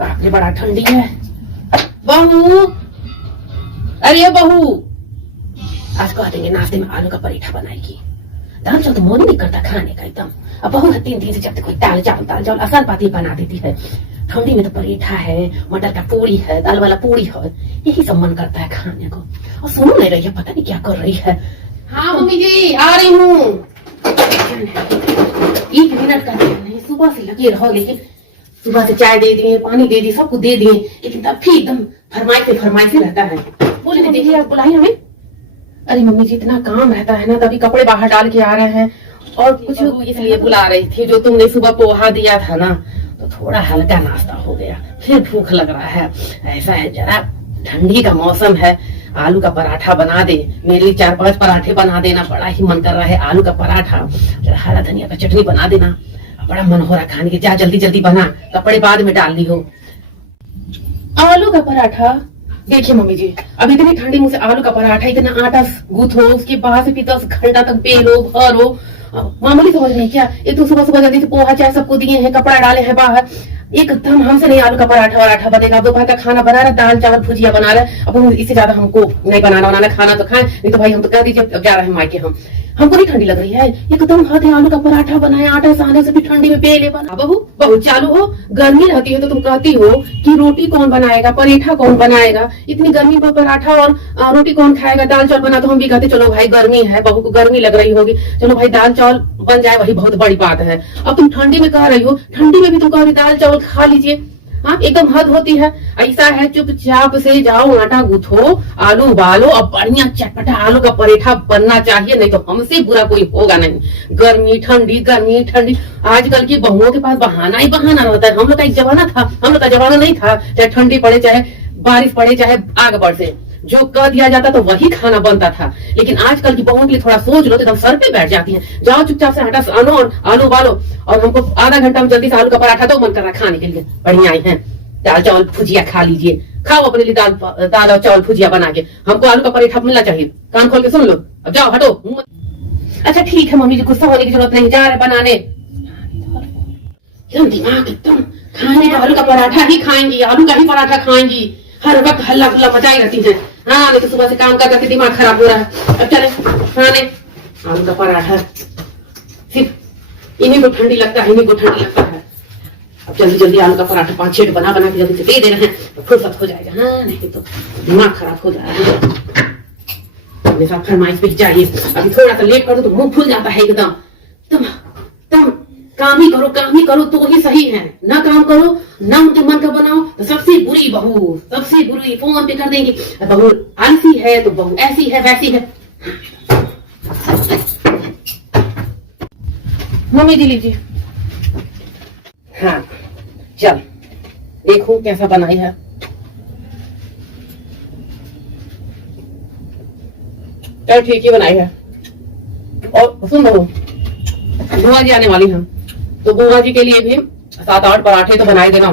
बाप रे बड़ा ठंडी है। बहू, अरे बहू, आज कह देंगे नाश्ते में आलू का पराठा बनाएगी। दाल चावल तो मन नहीं करता खाने का एकदम। अब बहू 3 दिन से जब तक कोई दाल चावल आसान बात ही बना देती है। ठंडी में तो पराठा है, मटर का पूरी है, दाल वाला पूरी है, यही सब मन करता है खाने को। और सुनो नहीं रही है, पता नहीं क्या कर रही है। हाँ मम्मी जी आ रही हूँ। 1 मिनट का नहीं, सुबह से लगे रहो, लेकिन सुबह से चाय दे दिए, पानी दे दी, सब कुछ दे दिए, लेकिन तब भी एकदम फरमाइश रहता है। बोले देखिए आप बुलाई हमें। अरे मम्मी जी इतना काम रहता है ना, तभी कपड़े बाहर डाल के आ रहे हैं और कुछ इसलिए बुला रही थी। जो तुमने सुबह पोहा दिया था ना, तो थोड़ा हल्का नाश्ता हो गया, फिर भूख लग रहा है। ऐसा है जरा ठंडी का मौसम है, आलू का पराठा बना दे। मेरे लिए 4-5 पराठे बना देना, बड़ा ही मन कर रहा है आलू का पराठा। जरा हरा धनिया का चटनी बना देना, बड़ा मन हो रहा खाने के। जा जल्दी जल्दी बना, कपड़े बाद में डाल ली हो। आलू का पराठा देखिए मम्मी जी, अब इतनी ठंडी मुझसे आलू का पराठा, इतना आटा गूथो, उसके बाद से फिर 10 घंटा तक बेलो भरो, मामूली समझ नहीं क्या। एक तो सुबह सुबह जल्दी से पोहा चाय सबको दिए हैं, कपड़ा डाले हैं बाहर, एकदम हमसे नहीं आलू का पराठा बनेगा। दोपहर का खाना बना रहा, दाल चावल भुजिया बना रहे। अब इससे ज्यादा हमको नहीं बनाना खाना तो खाएं, नहीं तो भाई हम तो कह दीजिए अब जा रहे हैं मायके। हमको नहीं ठंडी लग रही है, एकदम हाथ आलू का पराठा बनाए, आटा साने से भी ठंडी में बेले बना। बहू चालू हो, गर्मी रहती है तो तुम कहती हो कि रोटी कौन बनाएगा, पराठा कौन बनाएगा। इतनी गर्मी में पराठा और रोटी कौन खाएगा। दाल चावल बना तो हम भी कहते चलो भाई गर्मी है, बहू को गर्मी लग रही होगी, चलो भाई दाल चावल बन जाए, वही बहुत बड़ी बात है। अब तुम ठंडी में कह रही हो, ठंडी में भी तुम कह रही दाल चावल खा लीजिए। हाँ एकदम हद होती है। ऐसा है चुपचाप से जाओ, आटा गूथो, आलू उबालो, अब बढ़िया चटपटा आलू का पराठा बनना चाहिए, नहीं तो हमसे बुरा कोई होगा नहीं। गर्मी ठंडी आजकल की बहुओं के पास बहाना ही बहाना रहता है। हम लोग का एक जमाना था, हम लोग का जमाना नहीं था। चाहे ठंडी पड़े, चाहे बारिश पड़े, चाहे आग बरसे, जो कह दिया जाता तो वही खाना बनता था। लेकिन आजकल की बहुओं के लिए थोड़ा सोच लो तो एकदम सर पे बैठ जाती है। जाओ चुपचाप से आटा सानो और आलू उबालो, और हमको आधा घंटा में जल्दी से आलू का पराठा दो, मन कर रहा खाने के लिए। बढ़िया आई है, दाल चावल भुजिया खा लीजिए, खाओ अपने लिए दाल और चावल भुजिया बना के। हमको आलू का पराठा मिलना चाहिए। कान खोल के सुन लो, अब जाओ हटो। अच्छा ठीक है मम्मी जी, गुस्सा होने की जरूरत नहीं, जा रहे बनाने। दिमाग एकदम खाने का, आलू का पराठा ही खाएंगी, आलू का ही पराठा खाएंगी, हर वक्त हल्ला गुल्ला मचाई रहती है। हाँ नहीं तो सुबह से काम कर करके दिमाग खराब हो रहा है। अब चले खाने आलू का पराठा, सिर्फ इन्हीं को ठंडी लगता है, इन्हीं को ठंडी लगता है। अब जल्दी जल्दी आलू का पराठा 5-6 बना के जल्दी से दे रहे हैं, तो फुर्सत हो जाएगा। हाँ नहीं तो दिमाग खराब हो जाएगा। हमेशा फरमाइश पे चाहिए, अभी थोड़ा सा लेट करो तो मुंह फूल जाता है एकदम। तुम काम ही करो तो ही सही है। ना काम करो, ना उनके मन का बनाओ, तो सबसे बुरी बहू, सबसे बुरी। फोन पे कर देंगे बहू आलसी है, तो बहू ऐसी है वैसी है। मम्मी जी लीजिए। हाँ चल देखो कैसा बनाई है। चल ठीक ही बनाई है। और सुन लो, बुआ जी आने वाली हैं, तो बुआ जी के लिए भी 7-8 पराठे तो बनाए देना,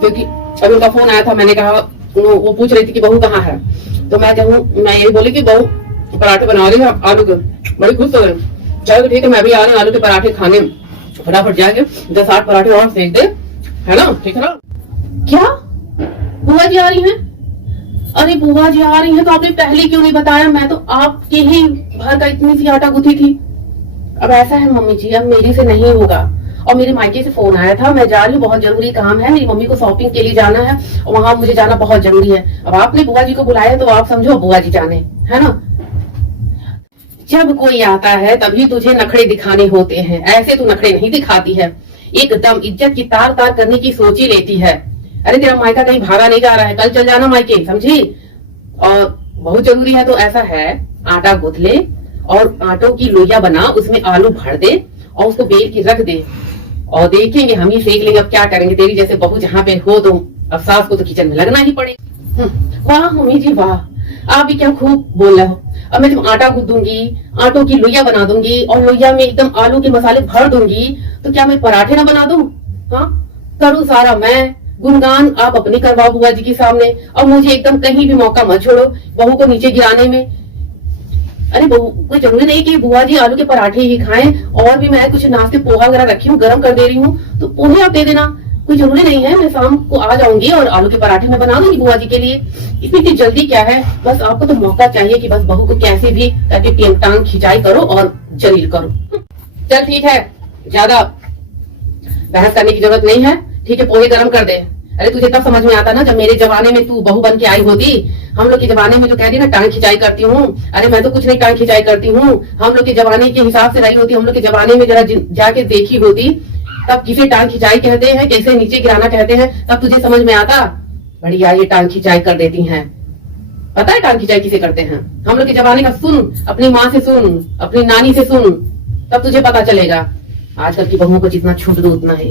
क्योंकि अभी उनका फोन आया था। मैंने कहा, वो पूछ रही थी कि बहू कहाँ है, तो मैं यही बोली कि बहू पराठे बना रही है आलू के। बड़ी खुश हो गई। चलो ठीक है, मैं भी आ रही हूँ आलू के पराठे खाने, फटाफट जाके 10-8 पराठे और सेक दे, है ना, ठीक है ना। क्या बुआ जी आ रही है? अरे बुआ जी आ रही है तो आपने पहले क्यों नहीं बताया? मैं तो आपके ही भर का इतनी सी आटा गुथी थी। अब ऐसा है मम्मी जी, अब मेरी से नहीं होगा, और मेरे मायके से फोन आया था, मैं जा रही हूँ, बहुत जरूरी काम है, मेरी मम्मी को शॉपिंग के लिए जाना है, और वहां मुझे जाना बहुत जरूरी है। अब आपने बुआ जी को बुलाया तो आप समझो बुआ जी जाने, है ना। जब कोई आता है तभी तुझे नखड़े दिखाने होते हैं, ऐसे तू नखड़े नहीं दिखाती है, एकदम इज्जत की तार तार करने की सोच ही लेती है। अरे तेरा मायका कहीं भागा नहीं जा रहा है, कल चल जाना मायके, समझी। और बहुत जरूरी है तो ऐसा है, आटा गूंथ ले और आटों की लोइया बना, उसमें आलू भर दे और उसको बेल के रख दे, और देखेंगे हम ही सेक लेंगे। अब क्या करेंगे, तेरी जैसे बहू जहाँ पे हो तो अब सास को तो किचन में लगना ही पड़ेगा। वाह मम्मी जी वाह, आप भी क्या खूब बोल रहे हो। अब मैं तुम आटा गूंथ दूंगी, आटों की लोइया बना दूंगी, और लोइया में एकदम आलू के मसाले भर दूंगी, तो क्या मैं पराठे ना बना दूं? हाँ करूँ सारा मैं, गुणगान आप अपनी करवाओ बुआ जी के सामने, और मुझे एकदम कहीं भी मौका मत छोड़ो बहू को नीचे गिराने में। अरे बहू कोई जरूरी नहीं कि बुआ जी आलू के पराठे ही खाएं, और भी मैं कुछ नाश्ते पोहा वगैरह रखी हूँ, गर्म कर दे रही हूँ, तो पोहे आप दे देना, कोई जरूरी नहीं है, मैं शाम को आ जाऊंगी और आलू के पराठे में बना दूंगी बुआ जी के लिए। इसमें इतनी जल्दी क्या है, बस आपको तो मौका चाहिए कि बस बहू को कैसे भी करके टांग खिंचाई करो और जलील करो। चल ठीक है, ज्यादा बहस करने की जरूरत नहीं है, ठीक है, पोहे गरम कर दे। अरे तुझे तब समझ में आता ना जब मेरे जमाने में तू बहू बन के आई होती। हम लोग के जमाने में जो कहती ना टांग खिंचाई करती हूँ, अरे मैं तो कुछ नहीं टांग खिंचाई करती हूँ। हम लोग के जमाने के हिसाब से रही होती, हम लोग के जमाने में जरा जाके देखी होती, तब किसे टांग खिंचाई कहते हैं, कैसे नीचे गिराना कहते हैं, तब तुझे समझ में आता। बढ़िया ये टांग खिंचाई कर देती हैं। पता है टांग खिंचाई किसे करते हैं? हम लोग के जमाने का सुन, अपनी माँ से सुन, अपनी नानी से सुन, तब तुझे पता चलेगा। आजकल की बहुओं को जितना छूट दो उतना है।